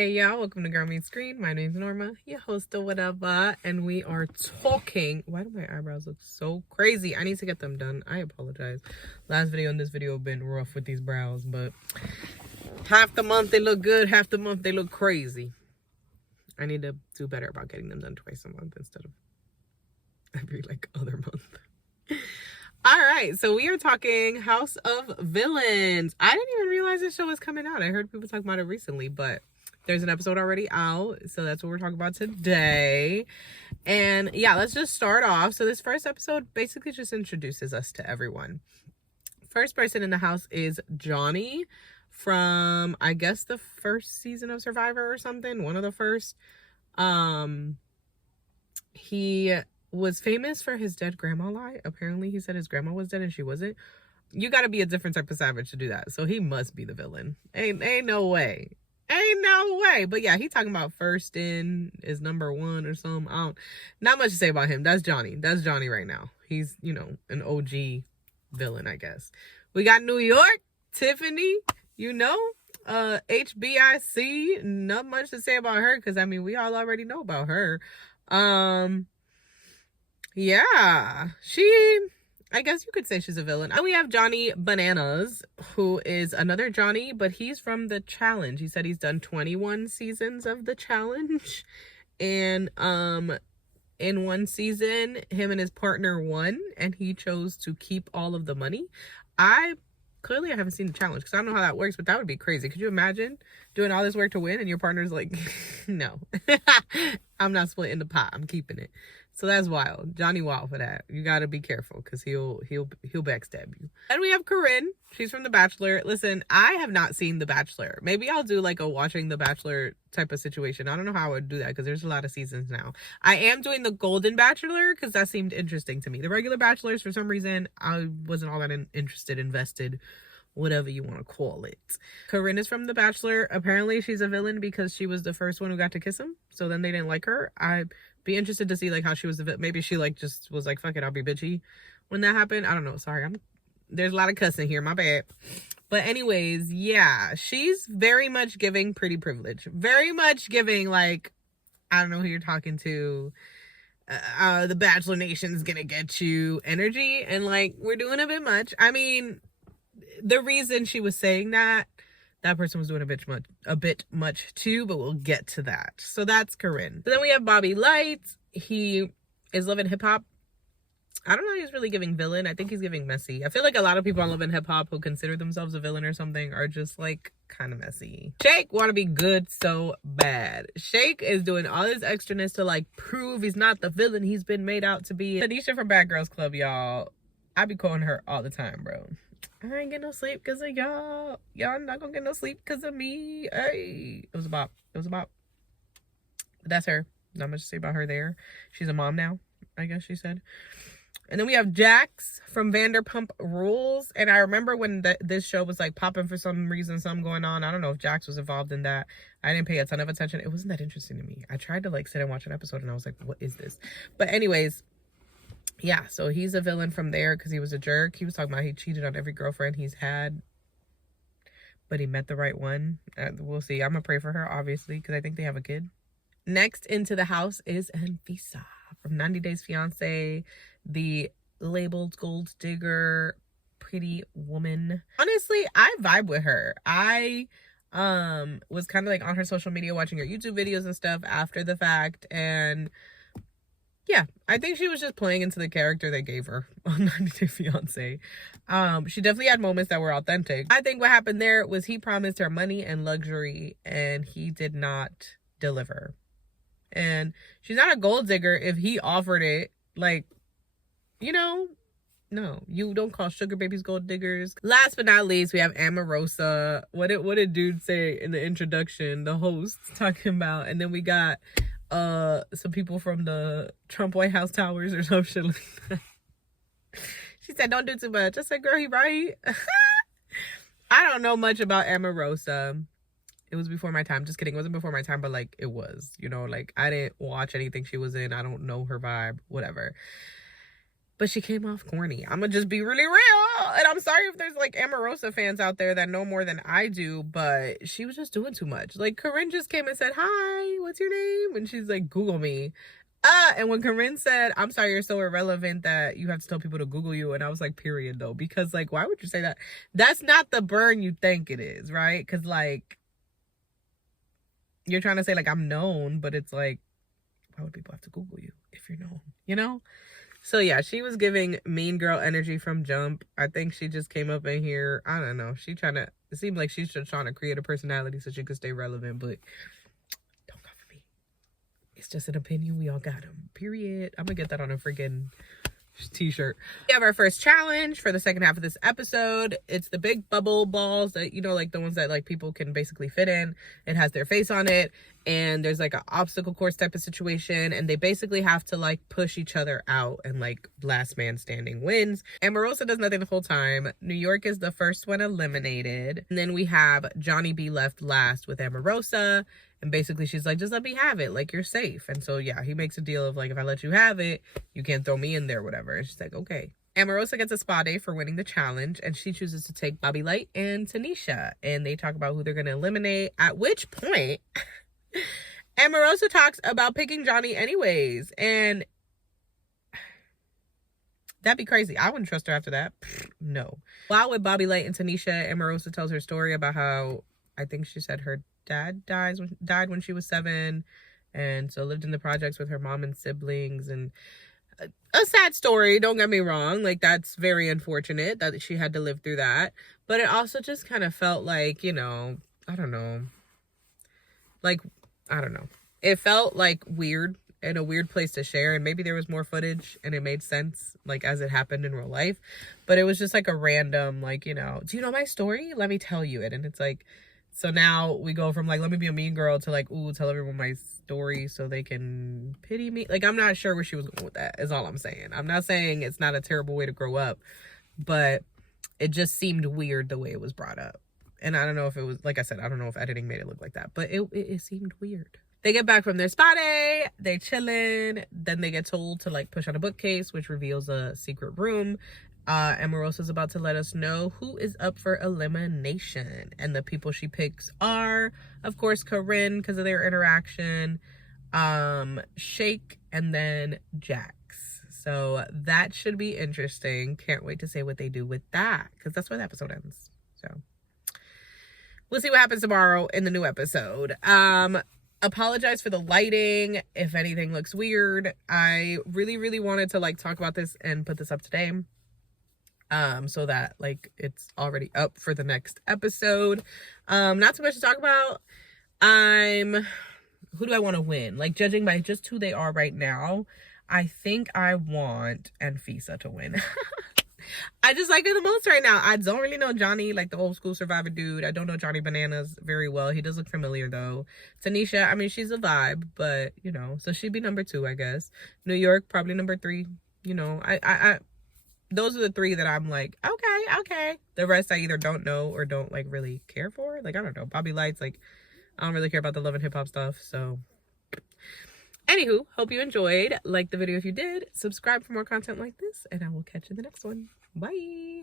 Hey y'all, welcome to Girl Meets Screen. My name's Norma, your host of whatever, and we are talking. Why do my eyebrows look so crazy? I need to get them done. I apologize. Last video and this video have been rough with these brows, but half the month they look good, half the month they look crazy. I need to do better about getting them done twice a month instead of every other month. All right, so we are talking House of Villains. I didn't even realize this show was coming out. I heard people talk about it recently, but there's an episode already out, so that's what we're talking about today. And yeah, let's just start off. So this first episode basically just introduces us to everyone. First person in the house is Johnny from, I guess, the first season of Survivor or something. One of the first. He was famous for his dead grandma lie. Apparently he said his grandma was dead and she wasn't. You got to be a different type of savage to do that. So he must be the villain. Ain't no way. Ain't no way. But yeah, he talking about first in is number one or something. Not much to say about him. That's Johnny. That's Johnny right now. He's, an OG villain, I guess. We got New York, Tiffany, HBIC. Not much to say about her because, we all already know about her. Yeah, I guess you could say she's a villain. And we have Johnny Bananas, who is another Johnny, but he's from The Challenge. He said he's done 21 seasons of The Challenge. And in one season, him and his partner won, and he chose to keep all of the money. I haven't seen The Challenge because I don't know how that works, but that would be crazy. Could you imagine doing all this work to win and your partner's like, no, I'm not splitting the pot. I'm keeping it. So that's wild. Johnny wild for that. You got to be careful because he'll backstab you. And we have Corinne. She's from The Bachelor. Listen, I have not seen The Bachelor. Maybe I'll do a watching The Bachelor type of situation. I don't know how I would do that because there's a lot of seasons now. I am doing the Golden Bachelor because that seemed interesting to me. The regular Bachelors, for some reason, I wasn't all that invested, whatever you want to call it. Corinne is from The Bachelor. Apparently she's a villain because she was the first one who got to kiss him. So then they didn't like her. I'd be interested to see how she was the villain. Maybe she just was fuck it, I'll be bitchy when that happened. I don't know. Sorry. There's a lot of cussing here. My bad. But anyways, yeah, she's very much giving pretty privilege. Very much giving I don't know who you're talking to. The Bachelor Nation's gonna get you energy. And we're doing a bit much. The reason she was saying that person was doing a bit much too, but we'll get to that. So that's Corinne. But then we have Bobby Light. He is Love and Hip Hop. I don't know if he's really giving villain. I think he's giving messy. I feel like a lot of people on Love and Hip Hop who consider themselves a villain or something are just kind of messy. Shake want to be good so bad. Shake is doing all his extraness to prove he's not the villain he's been made out to be. Tanisha from Bad Girls Club, y'all. I be calling her all the time, bro. I ain't get no sleep because of y'all. Y'all not gonna get no sleep because of me. Hey. It was a bop. But that's her. Not much to say about her there. She's a mom now, I guess she said. And then we have Jax from Vanderpump Rules. And I remember when this show was popping for some reason, something going on. I don't know if Jax was involved in that. I didn't pay a ton of attention. It wasn't that interesting to me. I tried to sit and watch an episode and I was like, what is this? But anyways, yeah, so he's a villain from there because he was a jerk. He was talking about he cheated on every girlfriend he's had, but he met the right one. We'll see. I'm going to pray for her, obviously, because I think they have a kid. Next into the house is Anfisa from 90 Days Fiancé, the labeled gold digger, pretty woman. Honestly, I vibe with her. I was kind of on her social media watching her YouTube videos and stuff after the fact, and yeah, I think she was just playing into the character they gave her on 90 Day Fiancé. She definitely had moments that were authentic. I think what happened there was he promised her money and luxury, and he did not deliver. And she's not a gold digger if he offered it. No, you don't call sugar babies gold diggers. Last but not least, we have Omarosa. What did dude say in the introduction? The host talking about, and then we got some people from the Trump White House towers or some shit like that. She said, don't do too much. I said, girl, he right. I don't know much about Omarosa. It was before my time. Just kidding. It wasn't before my time, but it was, I didn't watch anything she was in. I don't know her vibe, whatever. but she came off corny. I'm gonna just be really real. And I'm sorry if there's like Omarosa fans out there that know more than I do, but she was just doing too much. Like Corinne just came and said, "Hi, what's your name?" And she's like, "Google me." And when Corinne said, "I'm sorry, you're so irrelevant that you have to tell people to Google you," and I was like, period though, because like, why would you say that? That's not the burn you think it is, right? Because like, you're trying to say like I'm known, but it's like, why would people have to Google you if you're known, you know? So yeah, she was giving mean girl energy from jump. I think she just came up in here, I don't know, it seemed like she's just trying to create a personality so she could stay relevant, but don't come for me. It's just an opinion. We all got them, period. I'm gonna get that on a freaking t-shirt. We have our first challenge for the second half of this episode. It's the big bubble balls that, you know, like the ones that like people can basically fit in. It has their face on it, and there's like an obstacle course type of situation, and they basically have to like push each other out, and like last man standing wins. Omarosa does nothing the whole time. New York is the first one eliminated, and then we have Johnny B left last with Omarosa. And basically she's like, just let me have it, like you're safe. And so yeah, he makes a deal of like, if I let you have it, you can't throw me in there, whatever. And she's like, okay. Omarosa gets a spa day for winning the challenge, and she chooses to take Bobby Light and Tanisha, and they talk about who they're gonna eliminate, at which point Omarosa talks about picking Johnny anyways, and that'd be crazy. I wouldn't trust her after that. No. While with Bobby Light and Tanisha, Omarosa tells her story about how, I think she said her dad died when she was 7, and so lived in the projects with her mom and siblings, and a sad story, don't get me wrong, like that's very unfortunate that she had to live through that, but it also just kind of felt like, you know, I don't know, it felt like weird, and a weird place to share, and maybe there was more footage and it made sense like as it happened in real life, but it was just like a random, like, you know, do you know my story, let me tell you it. And it's like, so now we go from like, let me be a mean girl to like, ooh, tell everyone my story so they can pity me. Like, I'm not sure where she was going with that, is all I'm saying. I'm not saying it's not a terrible way to grow up, but it just seemed weird the way it was brought up. And I don't know if it was, like I said, I don't know if editing made it look like that, but it seemed weird. They get back from their spa day, they're chilling, then they get told to like push on a bookcase, which reveals a secret room. Omarosa's about to let us know who is up for elimination, and the people she picks are, of course, Corinne because of their interaction, Shake, and then Jax. So that should be interesting. Can't wait to see what they do with that, because that's where the episode ends. So we'll see what happens tomorrow in the new episode. Apologize for the lighting if anything looks weird. I really wanted to like talk about this and put this up today, so that like it's already up for the next episode. Not too much to talk about. Who do I want to win? Like, judging by just who they are right now, I think I want Anfisa to win. I just like her the most right now. I don't really know Johnny, like the old school Survivor dude. I don't know Johnny Bananas very well. He does look familiar though. Tanisha, I mean, she's a vibe, but you know, so she'd be number 2, I guess. New York, probably number 3. You know, I those are the 3 that I'm like, okay. The rest I either don't know or don't like really care for. Like, I don't know. Bobby Lights, like, I don't really care about the love and hip hop stuff. So anywho, hope you enjoyed. Like the video if you did. Subscribe for more content like this, and I will catch you in the next one. Bye.